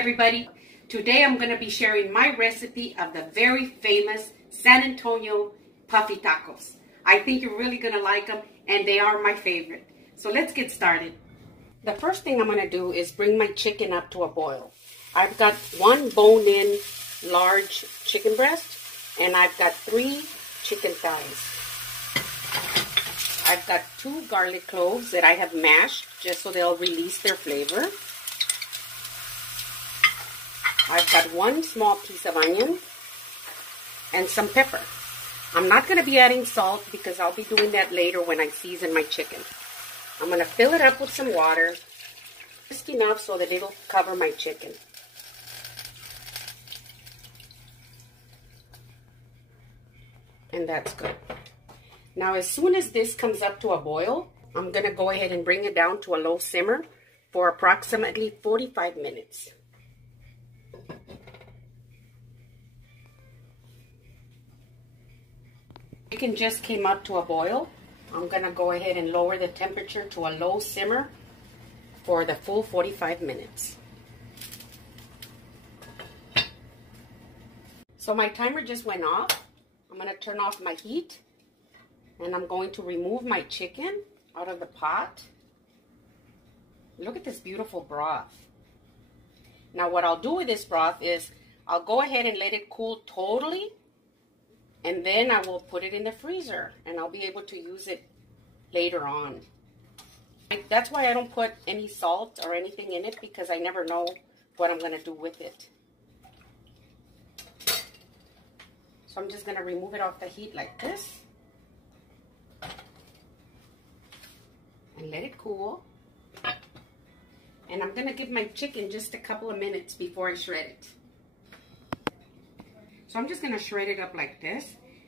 everybody. Today I'm going to be sharing my recipe of the very famous San Antonio puffy tacos. I think you're really going to like them, and they are my favorite. So let's get started. The first thing I'm going to do is bring my chicken up to a boil. I've got one bone-in large chicken breast, and I've got 3 chicken thighs. I've got 2 garlic cloves that I have mashed just so they'll release their flavor. I've got 1 small piece of onion and some pepper. I'm not going to be adding salt because I'll be doing that later when I season my chicken. I'm going to fill it up with some water, just enough so that it'll cover my chicken. And that's good. Now, as soon as this comes up to a boil, I'm going to go ahead and bring it down to a low simmer for approximately 45 minutes. Chicken just came up to a boil. I'm going to go ahead and lower the temperature to a low simmer for the full 45 minutes. So my timer just went off. I'm going to turn off my heat, and I'm going to remove my chicken out of the pot. Look at this beautiful broth. Now what I'll do with this broth is I'll go ahead and let it cool totally, and then I will put it in the freezer, and I'll be able to use it later on. That's why I don't put any salt or anything in it, because I never know what I'm going to do with it. So I'm just going to remove it off the heat like this. And let it cool. And I'm going to give my chicken just a couple of minutes before I shred it. So I'm just going to shred it up like this.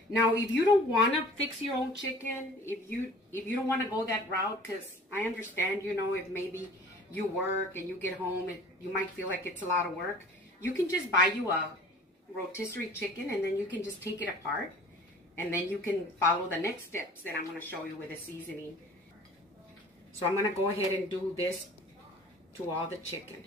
Now, if you don't want to fix your own chicken, if you don't want to go that route, because I understand, you know, if maybe you work and you get home and you might feel like it's a lot of work, you can just buy you a rotisserie chicken, and then you can just take it apart, and then you can follow the next steps that I'm going to show you with the seasoning. So I'm going to go ahead and do this to all the chicken.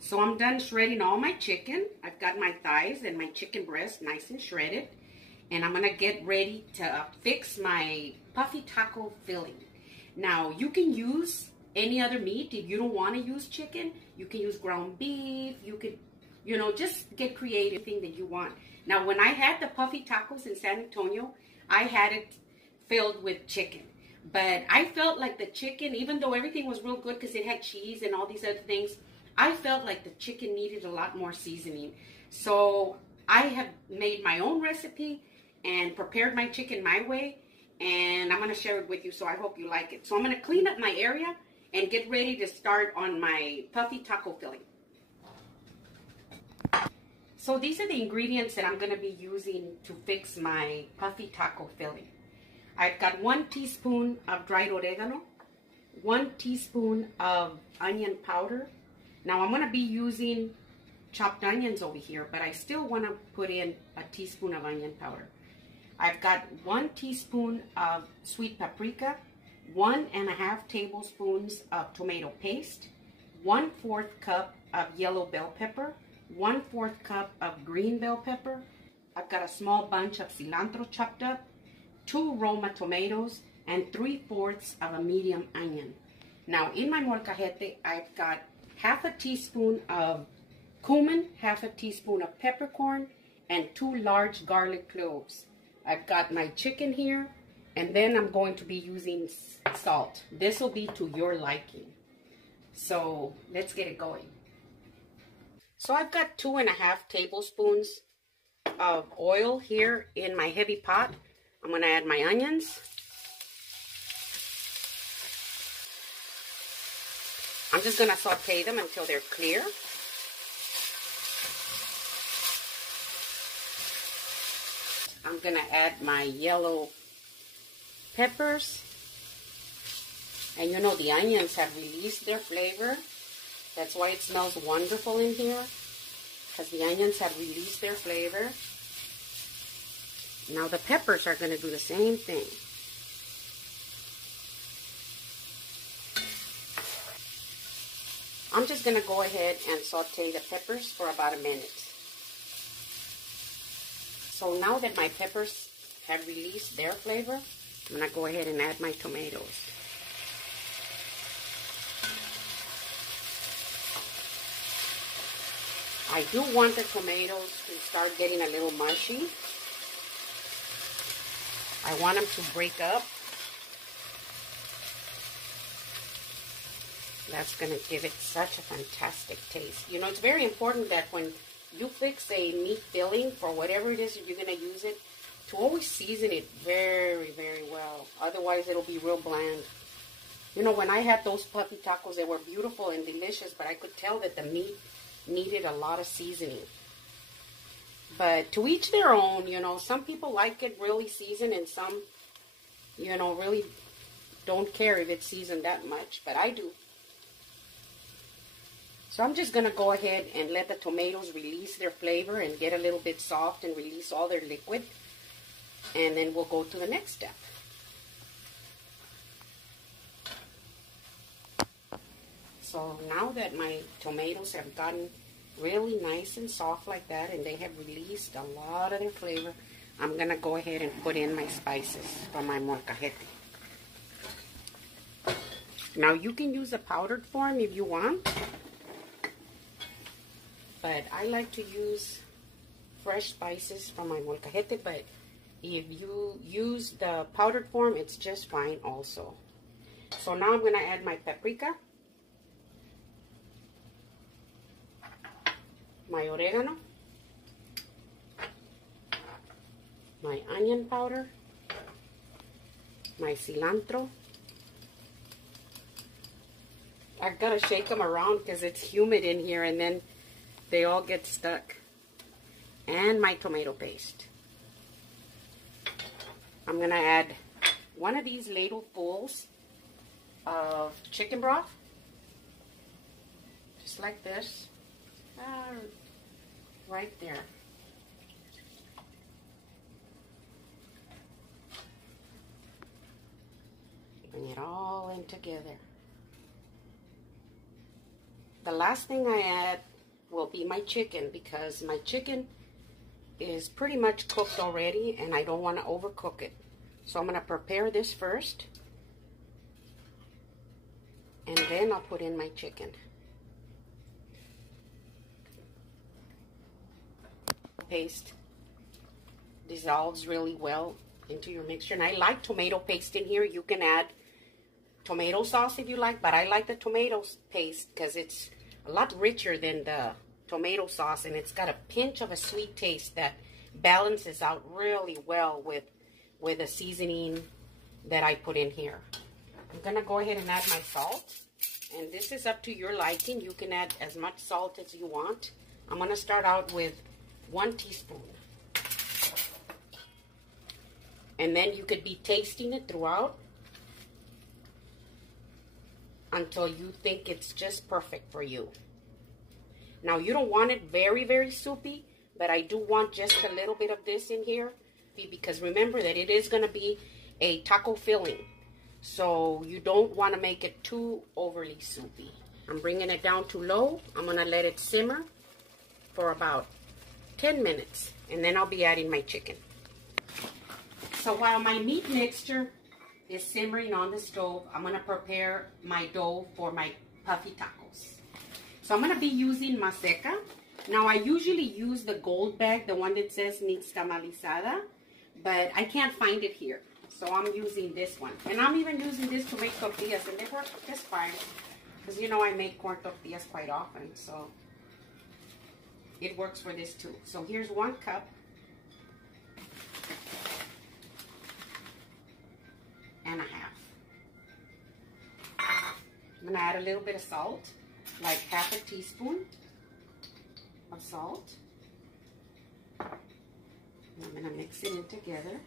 So I'm done shredding all my chicken. I've got my thighs and my chicken breast nice and shredded. And I'm going to get ready to fix my puffy taco filling. Now, you can use any other meat. If you don't want to use chicken, you can use ground beef. You could, you know, just get creative, thing that you want. Now, when I had the puffy tacos in San Antonio, I had it filled with chicken. But I felt like the chicken, even though everything was real good because it had cheese and all these other things, I felt like the chicken needed a lot more seasoning. So I have made my own recipe and prepared my chicken my way, and I'm going to share it with you, so I hope you like it. So I'm going to clean up my area and get ready to start on my puffy taco filling. So these are the ingredients that I'm going to be using to fix my puffy taco filling. I've got 1 teaspoon of dried oregano, 1 teaspoon of onion powder. Now I'm going to be using chopped onions over here, but I still want to put in a teaspoon of onion powder. I've got 1 teaspoon of sweet paprika, 1.5 tablespoons of tomato paste, 1/4 cup of yellow bell pepper, 1/4 cup of green bell pepper. I've got a small bunch of cilantro chopped up, 2 Roma tomatoes, and 3/4 of a medium onion. Now in my molcajete, I've got 1/2 teaspoon of cumin, 1/2 teaspoon of peppercorn, and 2 large garlic cloves. I've got my chicken here, and then I'm going to be using salt. This will be to your liking. So let's get it going. So I've got 2.5 tablespoons of oil here in my heavy pot. I'm going to add my onions. I'm just going to saute them until they're clear. I'm going to add my yellow peppers. And you know, the onions have released their flavor. That's why it smells wonderful in here, because the onions have released their flavor. Now the peppers are going to do the same thing. I'm just going to go ahead and saute the peppers for about a minute. So now that my peppers have released their flavor, I'm going to go ahead and add my tomatoes. I do want the tomatoes to start getting a little mushy. I want them to break up. That's going to give it such a fantastic taste. You know, it's very important that when you fix a meat filling for whatever it is you're going to use it, to always season it very, very well. Otherwise, it'll be real bland. You know, when I had those puffy tacos, they were beautiful and delicious, but I could tell that the meat needed a lot of seasoning. But to each their own, you know, some people like it really seasoned and some, you know, really don't care if it's seasoned that much, but I do. So I'm just going to go ahead and let the tomatoes release their flavor and get a little bit soft and release all their liquid. And then we'll go to the next step. So now that my tomatoes have gotten really nice and soft like that and they have released a lot of their flavor, I'm going to go ahead and put in my spices from my molcajete. Now you can use a powdered form if you want, but I like to use fresh spices from my molcajete, but if you use the powdered form, it's just fine also. So now I'm going to add my paprika, my oregano, my onion powder, my cilantro. I've got to shake them around because it's humid in here and then they all get stuck. And my tomato paste. I'm going to add one of these ladlefuls of chicken broth. Just like this. Right there. Bring it all in together. The last thing I add will be my chicken because my chicken is pretty much cooked already and I don't want to overcook it. So I'm going to prepare this first and then I'll put in my chicken. Paste dissolves really well into your mixture, and I like tomato paste in here. You can add tomato sauce if you like, but I like the tomato paste because it's a lot richer than the tomato sauce, and it's got a pinch of a sweet taste that balances out really well with the seasoning that I put in here. I'm gonna go ahead and add my salt, and this is up to your liking. You can add as much salt as you want. I'm gonna start out with 1 teaspoon. And then you could be tasting it throughout until you think it's just perfect for you. Now you don't want it very, very soupy, but I do want just a little bit of this in here because remember that it is going to be a taco filling. So you don't want to make it too overly soupy. I'm bringing it down to low. I'm going to let it simmer for about 10 minutes, and then I'll be adding my chicken. So while my meat mixture is simmering on the stove, I'm going to prepare my dough for my puffy tacos. So I'm going to be using maseca. Now I usually use the gold bag, the one that says nixtamalizada, but I can't find it here. So I'm using this one. And I'm even using this to make tortillas, and they work just fine. Because you know I make corn tortillas quite often, so it works for this too. So here's 1 cup. And a half. I'm going to add a little bit of salt, like half a teaspoon of salt. And I'm going to mix it in together.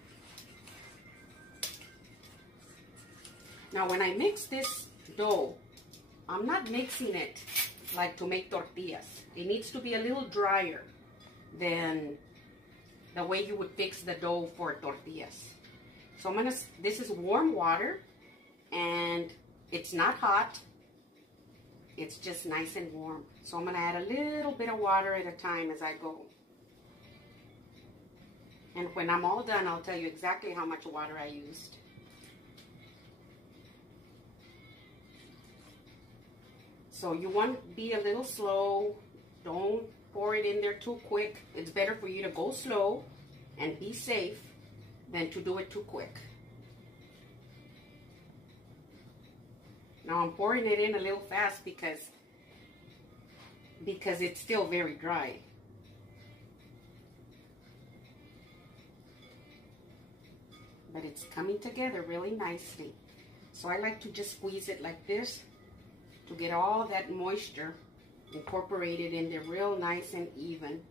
Now when I mix this dough, I'm not mixing it like to make tortillas. It needs to be a little drier than the way you would fix the dough for tortillas. So this is warm water, and it's not hot. it's just nice and warm. So I'm gonna add a little bit of water at a time as I go. And when I'm all done, I'll tell you exactly how much water I used. So you want to be a little slow. Don't pour it in there too quick. It's better for you to go slow and be safe than to do it too quick. Now I'm pouring it in a little fast because it's still very dry. But it's coming together really nicely. So I like to just squeeze it like this to get all that moisture incorporated in there real nice and even.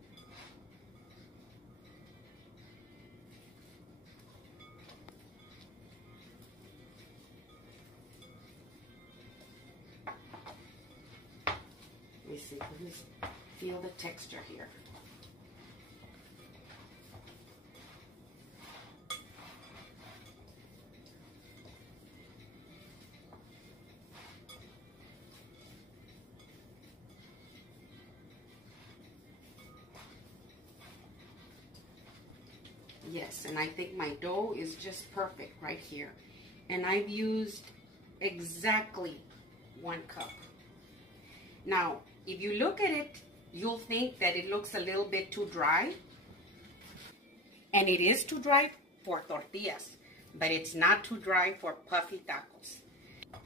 Let me see, let me feel the texture here. Yes, and I think my dough is just perfect right here. And I've used exactly 1 cup. Now, if you look at it, you'll think that it looks a little bit too dry. And it is too dry for tortillas, but it's not too dry for puffy tacos.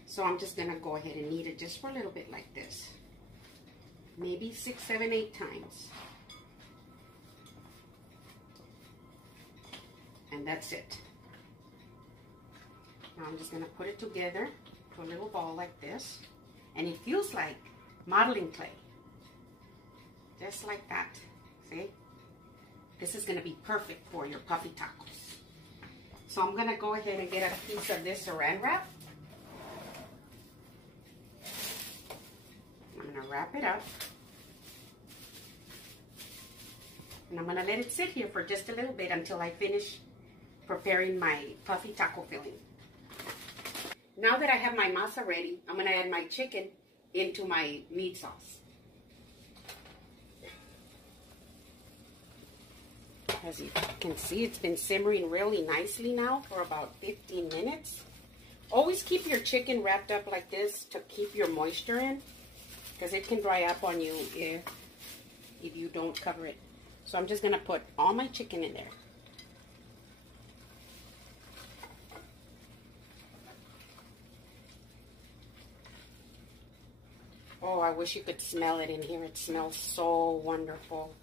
So I'm just gonna go ahead and knead it just for a little bit like this. Maybe 6, 7, 8 times. And that's it. Now I'm just gonna put it together to a little ball like this. And it feels like modeling clay. Just like that, see? This is gonna be perfect for your puffy tacos. So I'm gonna go ahead and get a piece of this saran wrap. I'm gonna wrap it up. And I'm gonna let it sit here for just a little bit until I finish preparing my puffy taco filling. Now that I have my masa ready, I'm gonna add my chicken into my meat sauce. As you can see, it's been simmering really nicely now for about 15 minutes. Always keep your chicken wrapped up like this to keep your moisture in, because it can dry up on you if you don't cover it. So I'm just gonna put all my chicken in there. Oh, I wish you could smell it in here. It smells so wonderful.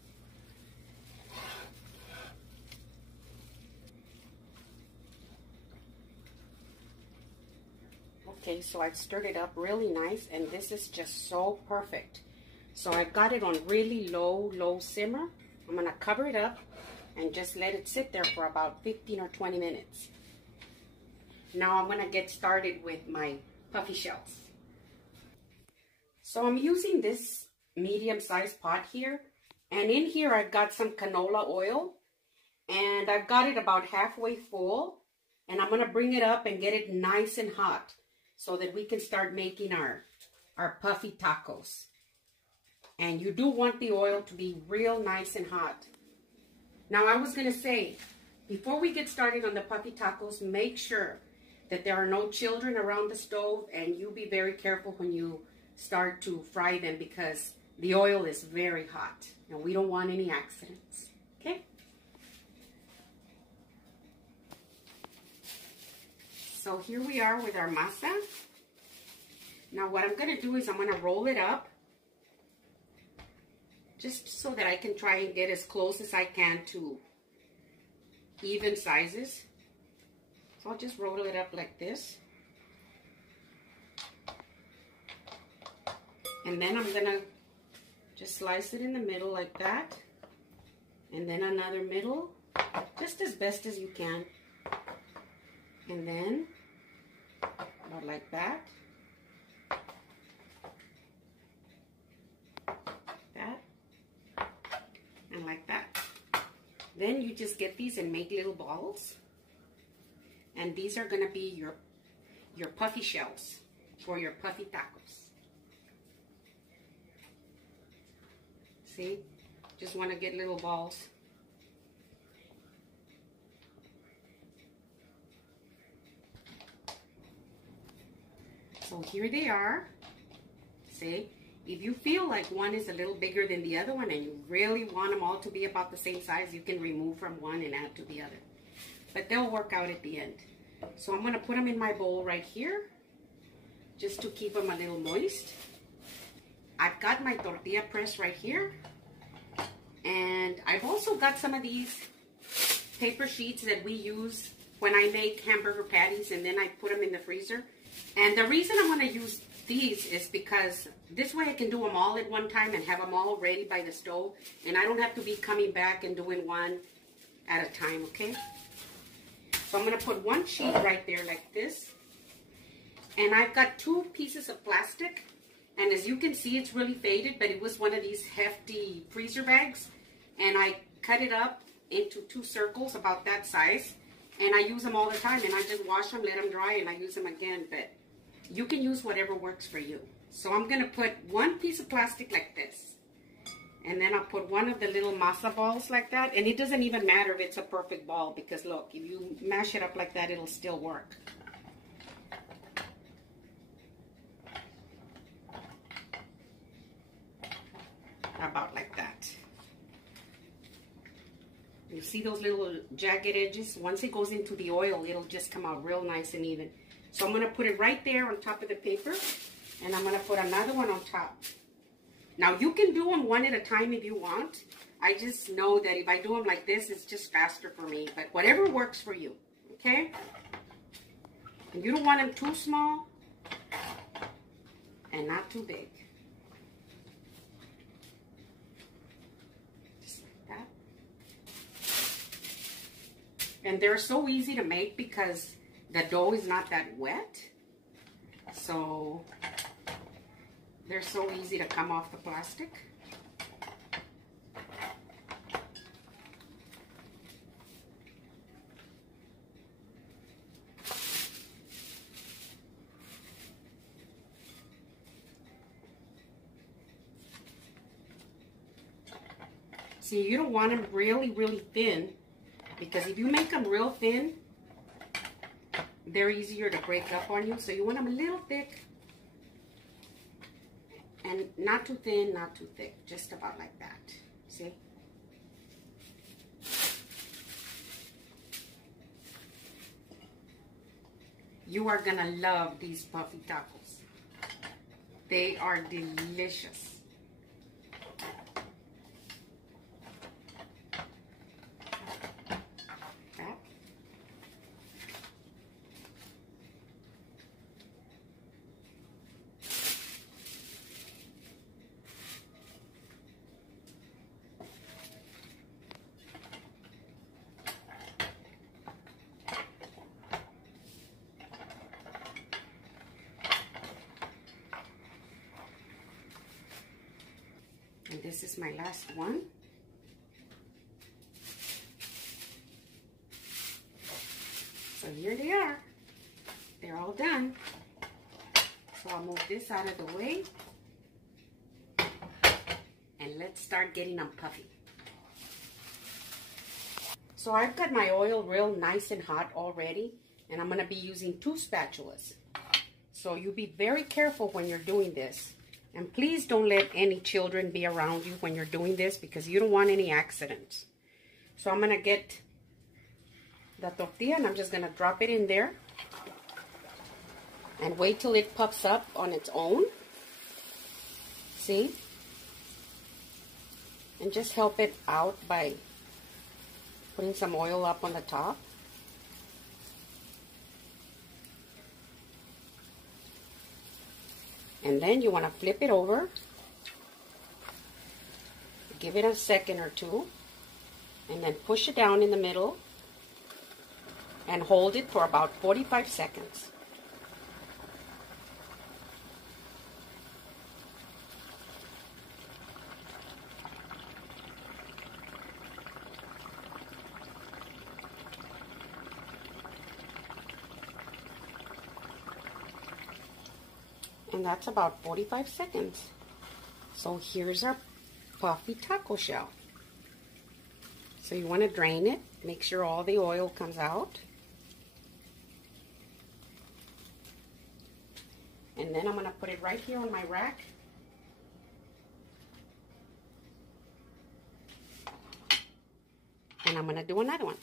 Okay, so I've stirred it up really nice, and this is just so perfect. So I got it on really low simmer. I'm gonna cover it up and just let it sit there for about 15 or 20 minutes. Now I'm gonna get started with my puffy shells. So I'm using this medium-sized pot here, and in here I've got some canola oil, and I've got it about halfway full, and I'm gonna bring it up and get it nice and hot so that we can start making our puffy tacos. And you do want the oil to be real nice and hot. Now I was gonna say, before we get started on the puffy tacos, make sure that there are no children around the stove, and you be very careful when you start to fry them, because the oil is very hot and we don't want any accidents. Okay? So here we are with our masa. Now what I'm going to do is I'm going to roll it up just so that I can try and get as close as I can to even sizes. So I'll just roll it up like this. And then I'm gonna just slice it in the middle like that. And then another middle, just as best as you can. And then, about like that. That. And like that. Then you just get these and make little balls. And these are gonna be your puffy shells for your puffy tacos. See? Just want to get little balls. So here they are. See? If you feel like one is a little bigger than the other one and you really want them all to be about the same size, you can remove from one and add to the other. But they'll work out at the end. So I'm going to put them in my bowl right here, just to keep them a little moist. I've got my tortilla press right here. And I've also got some of these paper sheets that we use when I make hamburger patties, and then I put them in the freezer. And the reason I'm going to use these is because this way I can do them all at one time and have them all ready by the stove, and I don't have to be coming back and doing one at a time, okay? So I'm going to put one sheet right there like this. And I've got 2 pieces of plastic, and as you can see, it's really faded, but it was one of these hefty freezer bags, and I cut it up into 2 circles about that size, and I use them all the time, and I just wash them, let them dry, and I use them again. But you can use whatever works for you. So I'm going to put 1 piece of plastic like this, and then I'll put one of the little masa balls like that, and it doesn't even matter if it's a perfect ball, because look, if you mash it up like that, it'll still work. About like that. You see those little jagged edges? Once it goes into the oil, it'll just come out real nice and even. So I'm going to put it right there on top of the paper, and I'm going to put another one on top. Now you can do them one at a time if you want. I just know that if I do them like this, it's just faster for me. But whatever works for you, okay? And you don't want them too small and not too big. And they're so easy to make because the dough is not that wet. So they're so easy to come off the plastic. See, you don't want them really, really thin, because if you make them real thin, they're easier to break up on you. So you want them a little thick, and not too thin, not too thick, just about like that. See? You are gonna love these puffy tacos. They are delicious. And this is my last one. So here they are. They're all done. So I'll move this out of the way. And let's start getting them puffy. So I've got my oil real nice and hot already. And I'm going to be using 2 spatulas. So you be very careful when you're doing this. And please don't let any children be around you when you're doing this, because you don't want any accidents. So I'm going to get the tortilla, and I'm just going to drop it in there. And wait till it puffs up on its own. See? And just help it out by putting some oil up on the top. And then you want to flip it over, give it a second or 2, and then push it down in the middle and hold it for about 45 seconds. And that's about 45 seconds. So here's our puffy taco shell. So you want to drain it, make sure all the oil comes out. And then I'm going to put it right here on my rack. And I'm going to do another one.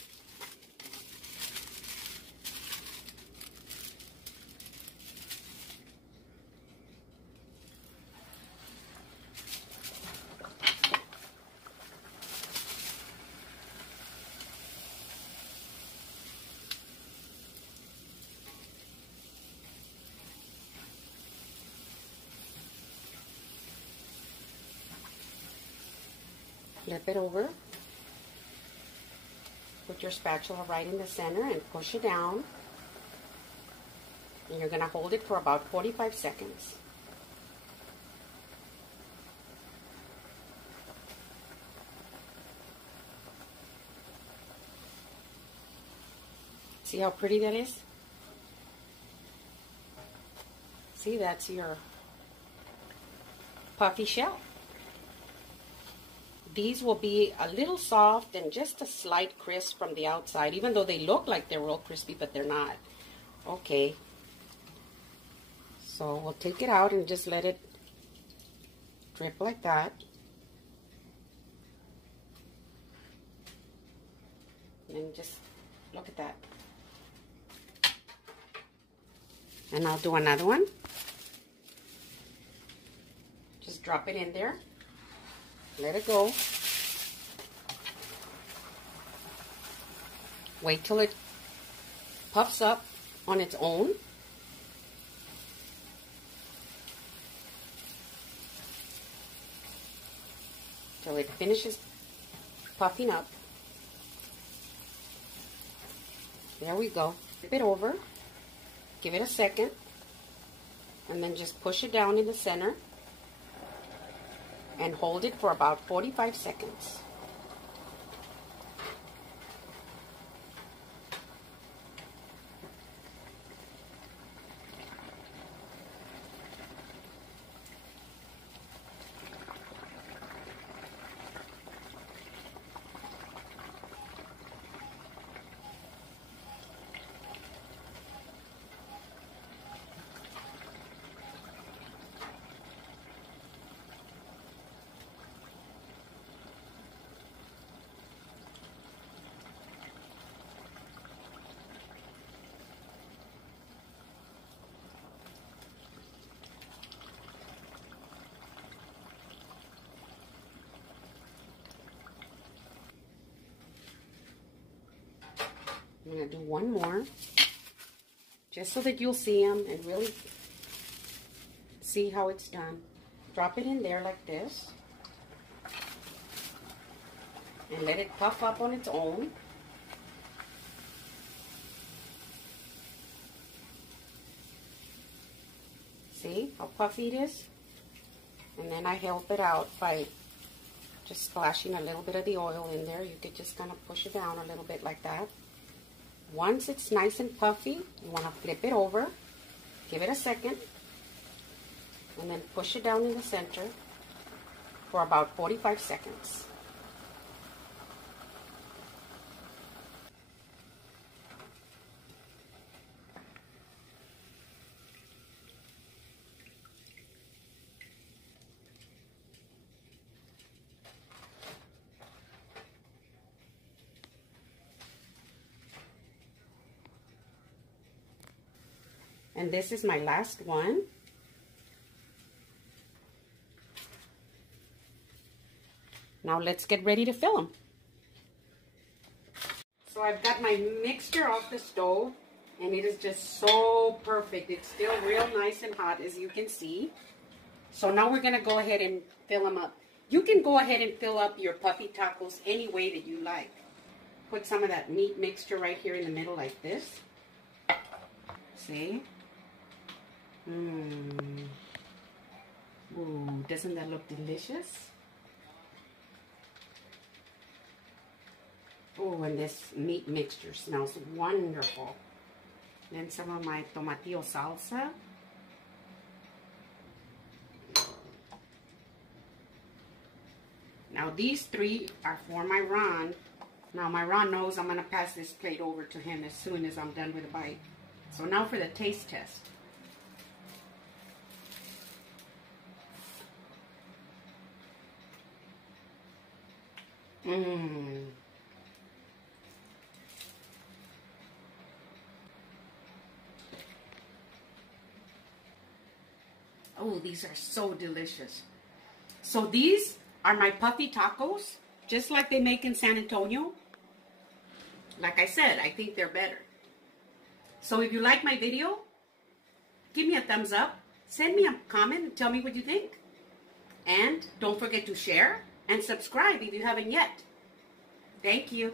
Flip it over. Put your spatula right in the center and push it down. And you're going to hold it for about 45 seconds. See how pretty that is? See, that's your puffy shell. These will be a little soft and just a slight crisp from the outside, even though they look like they're real crispy, but they're not. Okay. So we'll take it out and just let it drip like that. And just look at that. And I'll do another one. Just drop it in there. Let it go. Wait till it puffs up on its own. Till it finishes puffing up. There we go. Flip it over. Give it a second. And then just push it down in the center. And hold it for about 45 seconds. I'm going to do one more, just so that you'll see them and really see how it's done. Drop it in there like this, and let it puff up on its own. See how puffy it is? And then I help it out by just splashing a little bit of the oil in there. You could just kind of push it down a little bit like that. Once it's nice and puffy, you want to flip it over, give it a second, and then push it down in the center for about 45 seconds. And this is my last one. Now let's get ready to fill them. So I've got my mixture off the stove, and it is just so perfect. It's still real nice and hot, as you can see. So now we're gonna go ahead and fill them up. You can go ahead and fill up your puffy tacos any way that you like. Put some of that meat mixture right here in the middle like this. See? Ooh, doesn't that look delicious? Oh, and this meat mixture smells wonderful. Then some of my tomatillo salsa. Now these 3 are for my Ron. Now my Ron knows I'm going to pass this plate over to him as soon as I'm done with a bite. So now for the taste test. Mmm. Oh, these are so delicious. So these are my puffy tacos, just like they make in San Antonio. Like I said, I think they're better. So if you like my video, give me a thumbs up, send me a comment, and tell me what you think. And don't forget to share and subscribe if you haven't yet. Thank you.